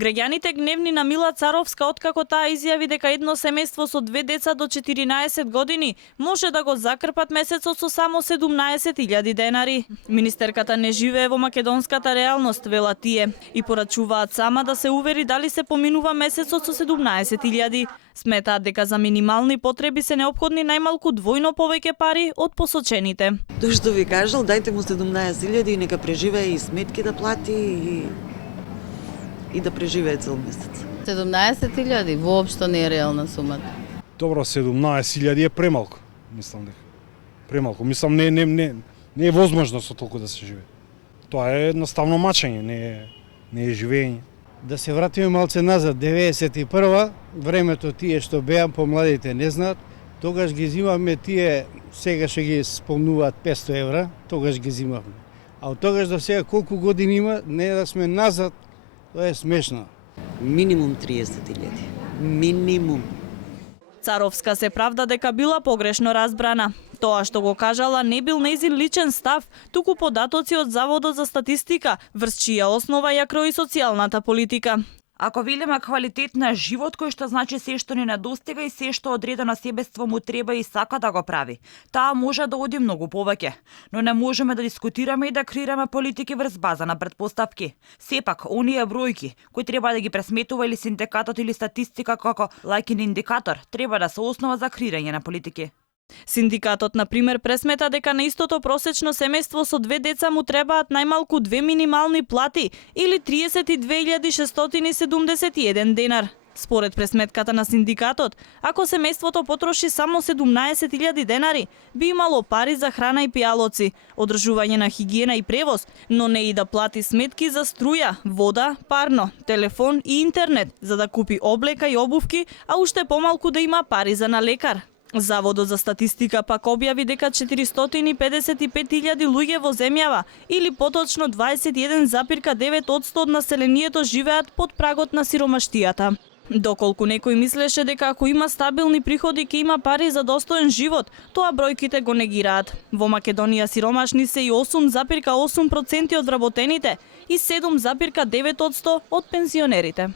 Граѓаните гневни на Мила Царовска откако таа изјави дека едно семејство со 2 деца до 14 години може да го закрпат месецот со само 17.000 денари. Министерката не живее во македонската реалност, велат тие, и порачуваат сама да се увери дали се поминува месецот со 17.000. Сметаат дека за минимални потреби се неопходни најмалку двојно повеќе пари од посочените. Тоа што ви кажал, дајте му 17.000 и нека преживее и сметки да плати и да преживее цел месец. 17.000 воопшто не е реална сумата. Добро, 17.000 е премалку, мислам дека. Премалку, мислам не е возможно со толку да се живее. Тоа е едноставно мачење, не е живење. Да се вратиме малце назад, 91-ва, времето тие што беа помладите не знаат, тогаш ги зимавме тие, сега што ги спомнуваат 500 евра, тогаш ги зимавме. А од тогаш до сега колку години има, не да сме назад, тоа е смешно. Минимум 30.000. Минимум. Царовска се правда дека била погрешно разбрана. Тоа што го кажала не бил нејзин личен став, туку податоци од Заводот за статистика, врз чија основа ја крои социјалната политика. Ако велиме квалитет на живот, кој што значи се што ни недостига и се што одредено себество му треба и сака да го прави, таа може да оди многу повеќе. Но не можеме да дискутираме и да креираме политики врз база на претпоставки. Сепак, оние бројки, кои треба да ги пресметува или синдикатот или статистика како лајкин индикатор, треба да се основа за креирање на политики. Синдикатот, например, пресмета дека на истото просечно семејство со 2 деца му требаат најмалку 2 минимални плати или 32.671 денар. Според пресметката на синдикатот, ако семејството потроши само 17.000 денари, би имало пари за храна и пијалоци, одржување на хигиена и превоз, но не и да плати сметки за струја, вода, парно, телефон и интернет, за да купи облека и обувки, а уште помалку да има пари за на лекар. Заводот за статистика пак објави дека 455.000 луѓе во земјава, или поточно 21,9% од населението живеат под прагот на сиромаштијата. Доколку некој мислеше дека ако има стабилни приходи ќе има пари за достоен живот, тоа бројките го негираат. Во Македонија сиромашни се и 8,8% од вработените и 7,9% од пензионерите.